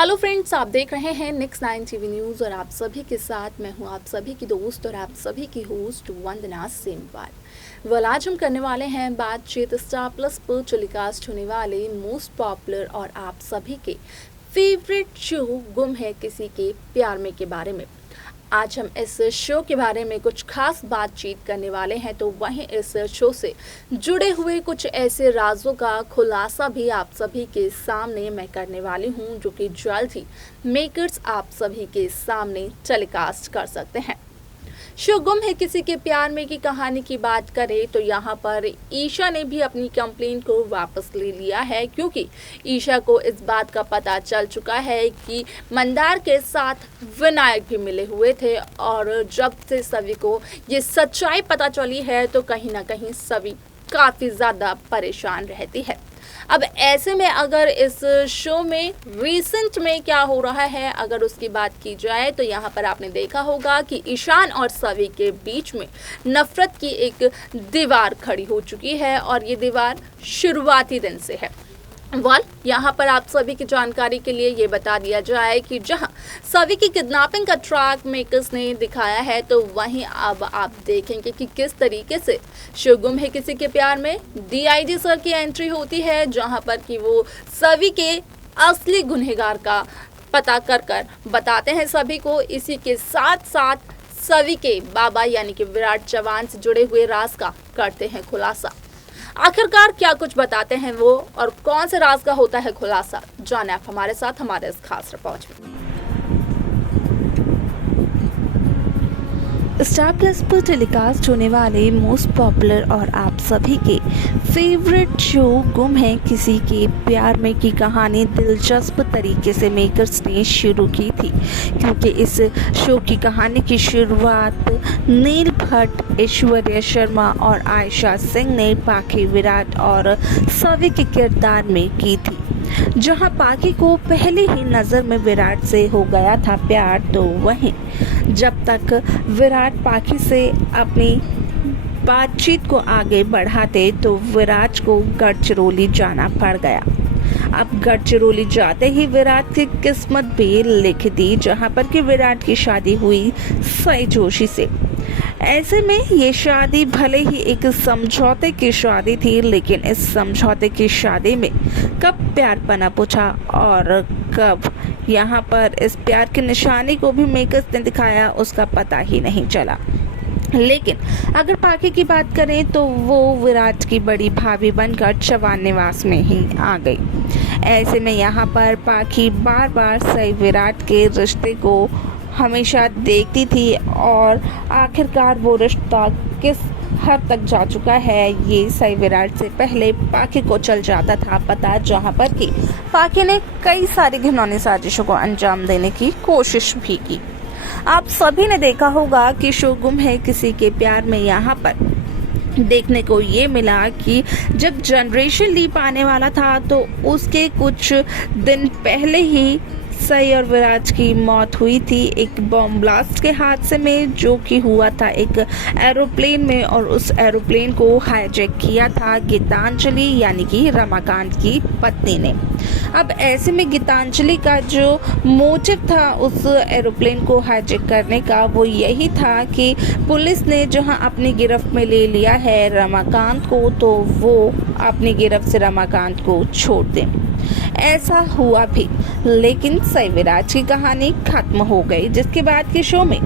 Hello friends, आप देख रहे हैं नेक्स्ट 9 टीवी न्यूज़ और आप सभी के साथ मैं हूं आप सभी की दोस्त और आप सभी की होस्ट वंदना सेमवाल। आज हम करने वाले हैं बातचीत स्टार प्लस पर टेलीकास्ट होने वाले मोस्ट पॉपुलर और आप सभी के फेवरेट शो गुम है किसी के प्यार में के बारे में। आज हम इस शो के बारे में कुछ खास बातचीत करने वाले हैं, तो वहीं इस शो से जुड़े हुए कुछ ऐसे राजों का खुलासा भी आप सभी के सामने मैं करने वाली हूं, जो कि जल्द ही मेकर्स आप सभी के सामने टेलीकास्ट कर सकते हैं। शो गुम है किसी के प्यार में की कहानी की बात करें तो यहाँ पर ईशा ने भी अपनी कंप्लेंट को वापस ले लिया है, क्योंकि ईशा को इस बात का पता चल चुका है कि मंदार के साथ विनायक भी मिले हुए थे। और जब से सभी को ये सच्चाई पता चली है तो कहीं ना कहीं सभी काफ़ी ज़्यादा परेशान रहती है। अब ऐसे में अगर इस शो में रिसेंट में क्या हो रहा है अगर उसकी बात की जाए तो यहाँ पर आपने देखा होगा कि ईशान और सवी के बीच में नफरत की एक दीवार खड़ी हो चुकी है और ये दीवार शुरुआती दिन से है। यहाँ पर आप सभी की जानकारी के लिए ये बता दिया जाए कि जहां सभी की किडनैपिंग का ट्रैक मेकर्स ने दिखाया है, तो वहीं अब आप देखेंगे कि किस तरीके से शो गुम है किसी के प्यार में डीआईजी सर की एंट्री होती है, जहां पर कि वो सभी के असली गुनहगार का पता कर बताते हैं सभी को। इसी के साथ साथ सभी के बाबा यानी कि विराट चौहान से जुड़े हुए राज का करते हैं खुलासा। आखिरकार क्या कुछ बताते हैं वो और कौन से राज का होता है खुलासा, जाने आप हमारे साथ हमारे इस खास रिपोर्ट में। स्टार प्लस पर टेलीकास्ट होने वाले मोस्ट पॉपुलर और आप सभी के फेवरेट शो गुम है किसी के प्यार में की कहानी दिलचस्प तरीके से मेकर्स ने शुरू की थी, क्योंकि इस शो की कहानी की शुरुआत नील भट्ट, ऐश्वर्या शर्मा और आयशा सिंह ने पाखी, विराट और सवी के किरदार में की थी। जहां पाखी को पहले ही नज़र में विराट से हो गया था प्यार, तो वहीं जब तक विराट पाखी से अपनी बातचीत को आगे बढ़ाते तो विराट को गढ़चिरौली जाना पड़ गया। अब गढ़चिरौली जाते ही विराट की किस्मत भी लिख दी, जहां पर कि विराट की शादी हुई सई जोशी से। ऐसे में ये शादी भले ही एक समझौते की शादी थी, लेकिन इस समझौते की शादी में कब प्यार पनप उठा और कब यहाँ पर इस प्यार की निशानी को भी मेकर्स ने दिखाया, उसका पता ही नहीं चला। लेकिन अगर पाखी की बात करें तो वो विराट की बड़ी भाभी बनकर चौहान निवास में ही आ गई। ऐसे में यहाँ पर पाखी बार बार सही विराट के रिश्ते को हमेशा देखती थी और आखिरकार वो रिश्ता किस हद तक जा चुका है ये सही विराट से पहले पाखी को चल जाता था पता, जहाँ पर कि पाखी ने कई सारी घिनौनी साजिशों को अंजाम देने की कोशिश भी की। आप सभी ने देखा होगा कि शो गुम है किसी के प्यार में यहाँ पर देखने को ये मिला कि जब जनरेशन लीप आने वाला था तो उसके कुछ दिन पहले ही सई और विराट की मौत हुई थी एक बॉम्ब ब्लास्ट के हादसे में, जो कि हुआ था एक एरोप्लेन में, और उस एरोप्लेन को हाईजैक किया था गीतांजलि यानी कि रमाकांत की पत्नी ने। अब ऐसे में गीतांजलि का जो मोटिव था उस एरोप्लेन को हाईजैक करने का वो यही था कि पुलिस ने जहां अपनी गिरफ्त में ले लिया है रमाकांत को, तो वो अपनी गिरफ्त से रमाकांत को छोड़ दें। ऐसा हुआ भी, लेकिन सई विराट की कहानी खत्म हो गई, जिसके बाद के शो में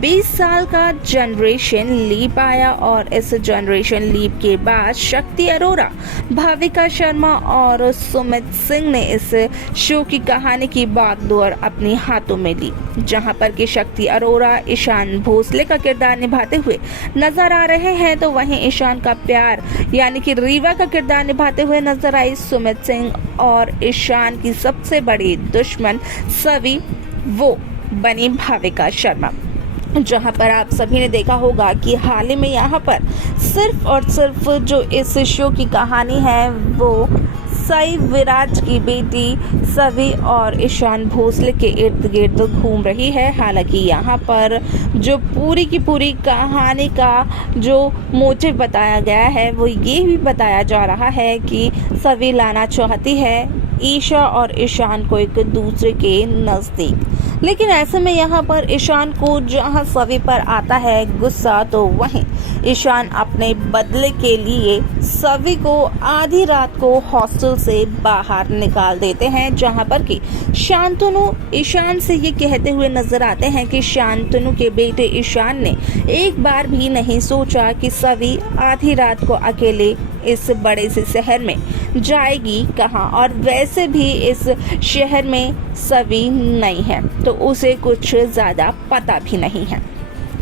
20 साल का जनरेशन लीप आया और इस जनरेशन लीप के बाद शक्ति अरोरा, भाविका शर्मा और सुमित सिंह ने इस शो की कहानी की बागडोर अपने हाथों में ली, जहां पर कि शक्ति अरोरा ईशान भोसले का किरदार निभाते हुए नजर आ रहे हैं, तो वहीं ईशान का प्यार यानी कि रीवा का किरदार निभाते हुए नजर आई सुमित सिंह, और ईशान की सबसे बड़ी दुश्मन सवी वो बनी भाविका शर्मा। जहां पर आप सभी ने देखा होगा कि हाल ही में यहाँ पर सिर्फ और सिर्फ जो इस शो की कहानी है वो सई विराट की बेटी सवी और ईशान भोसले के इर्द गिर्द घूम रही है। हालांकि यहाँ पर जो पूरी की पूरी कहानी का जो मोटिव बताया गया है वो ये भी बताया जा रहा है कि सवी लाना चाहती है ईशा और ईशान को एक दूसरे के नजदीक। लेकिन ऐसे में यहाँ पर ईशान को जहाँ सभी पर आता है गुस्सा, तो वहीं ईशान अपने बदले के लिए सभी को आधी रात को हॉस्टल से बाहर निकाल देते हैं, जहाँ पर कि शांतनु ईशान से ये कहते हुए नजर आते हैं कि शांतनु के बेटे ईशान ने एक बार भी नहीं सोचा कि सभी आधी रात को अकेले इस बड़े से शहर में जाएगी कहाँ, और वैसे भी इस शहर में सभी नहीं है तो उसे कुछ ज़्यादा पता भी नहीं है।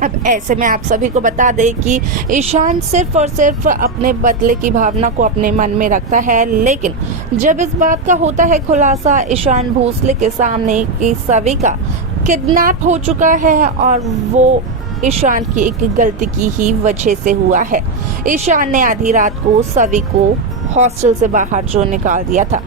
अब ऐसे में आप सभी को बता दें कि ईशान सिर्फ और सिर्फ अपने बदले की भावना को अपने मन में रखता है, लेकिन जब इस बात का होता है खुलासा ईशान भोसले के सामने कि सभी का किडनैप हो चुका है और वो ईशान की एक गलती की ही वजह से हुआ है। ईशान ने आधी रात को सभी को हॉस्टल से बाहर जो निकाल दिया था।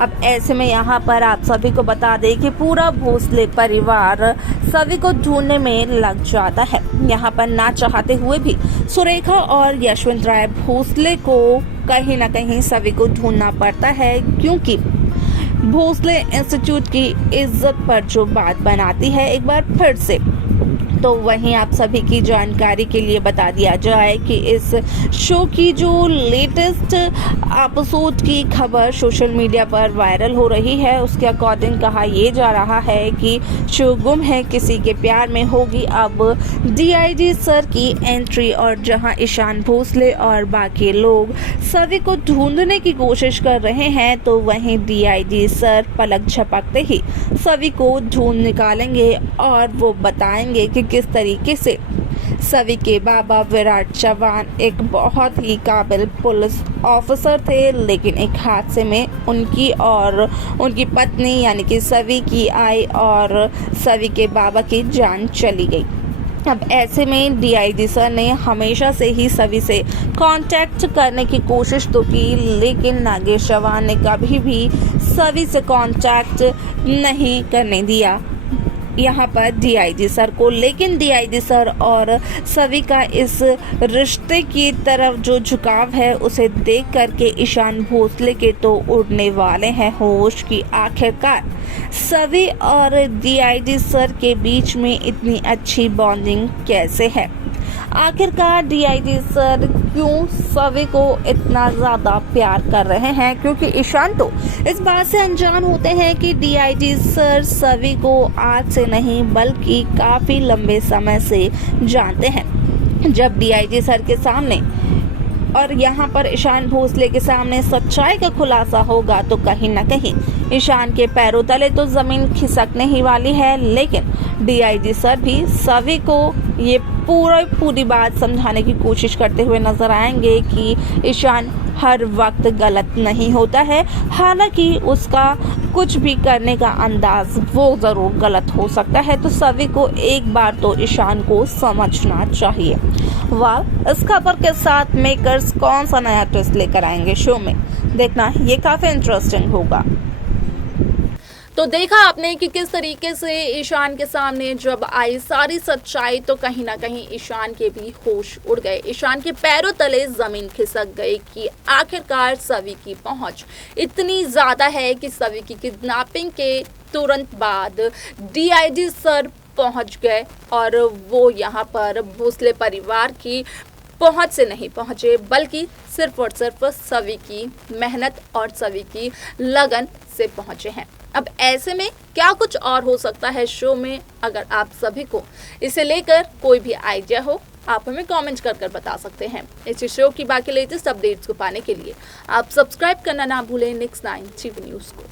अब ऐसे में यहाँ पर आप सभी को बता दें कि पूरा भोसले परिवार सभी को ढूंढने में लग जाता है। यहाँ पर ना चाहते हुए भी सुरेखा और यशवंत राय भोसले को कहीं ना कहीं सभी को ढूंढना पड़ता है, क्योंकि भोसले इंस्टीट्यूट की इज्जत पर जो बात बनाती है एक बार फिर से। तो वहीं आप सभी की जानकारी के लिए बता दिया जाए कि इस शो की जो लेटेस्ट एपिसोड की खबर सोशल मीडिया पर वायरल हो रही है, उसके अकॉर्डिंग कहा यह जा रहा है कि शो गुम है किसी के प्यार में होगी अब डीआईजी सर की एंट्री, और जहां ईशान भोसले और बाकी लोग सभी को ढूंढने की कोशिश कर रहे हैं, तो वहीं डीआईजी सर पलक झपकते ही सभी को ढूंढ निकालेंगे और वो बताएंगे कि किस तरीके से सभी के बाबा विराट चौहान एक बहुत ही काबिल पुलिस ऑफिसर थे, लेकिन एक हादसे में उनकी और उनकी पत्नी यानी कि सभी की आई और सभी के बाबा की जान चली गई। अब ऐसे में डीआईजी सर ने हमेशा से ही सभी से कांटेक्ट करने की कोशिश तो की, लेकिन नागेश चौहान ने कभी भी सभी से कांटेक्ट नहीं करने दिया यहाँ पर डीआईजी सर को। लेकिन डीआईजी सर और सभी का इस रिश्ते की तरफ जो झुकाव है उसे देख करके ईशान भोसले के तो उड़ने वाले हैं होश कि आखिरकार सभी और डीआईजी सर के बीच में इतनी अच्छी बॉन्डिंग कैसे है। आखिरकार डीआईजी सर क्यों सभी को इतना ज़्यादा प्यार कर रहे हैं, क्योंकि ईशान तो इस बात से अनजान होते हैं कि डीआईजी सर सभी को आज से नहीं बल्कि काफ़ी लंबे समय से जानते हैं। जब डीआईजी सर के सामने और यहाँ पर ईशान भोसले के सामने सच्चाई का खुलासा होगा तो कहीं ना कहीं ईशान के पैरों तले तो ज़मीन खिसकने ही वाली है, लेकिन डीआईजी सर भी सभी को ये पूरी बात समझाने की कोशिश करते हुए नजर आएंगे कि ईशान हर वक्त गलत नहीं होता है, हालांकि उसका कुछ भी करने का अंदाज वो ज़रूर गलत हो सकता है। तो सभी को एक बार तो ईशान को समझना चाहिए। वाह, इस खबर के साथ मेकर्स कौन सा नया ट्विस्ट लेकर आएंगे शो में, देखना ये काफ़ी इंटरेस्टिंग होगा। तो देखा आपने कि किस तरीके से ईशान के सामने जब आई सारी सच्चाई तो कहीं ना कहीं ईशान के भी होश उड़ गए, ईशान के पैरों तले जमीन खिसक गई कि आखिरकार सभी की पहुंच इतनी ज़्यादा है कि सभी की किडनैपिंग के तुरंत बाद डीआईजी सर पहुंच गए और वो यहाँ पर भोसले परिवार की पहुंच से नहीं पहुंचे बल्कि सिर्फ और सिर्फ सभी की मेहनत और सभी की लगन से पहुंचे हैं। अब ऐसे में क्या कुछ और हो सकता है शो में, अगर आप सभी को इसे लेकर कोई भी आइडिया हो आप हमें कमेंट कर बता सकते हैं। इस शो की बाकी लेटेस्ट अपडेट्स को पाने के लिए आप सब्सक्राइब करना ना भूलें नेक्स्ट 9 टीवी न्यूज़ को।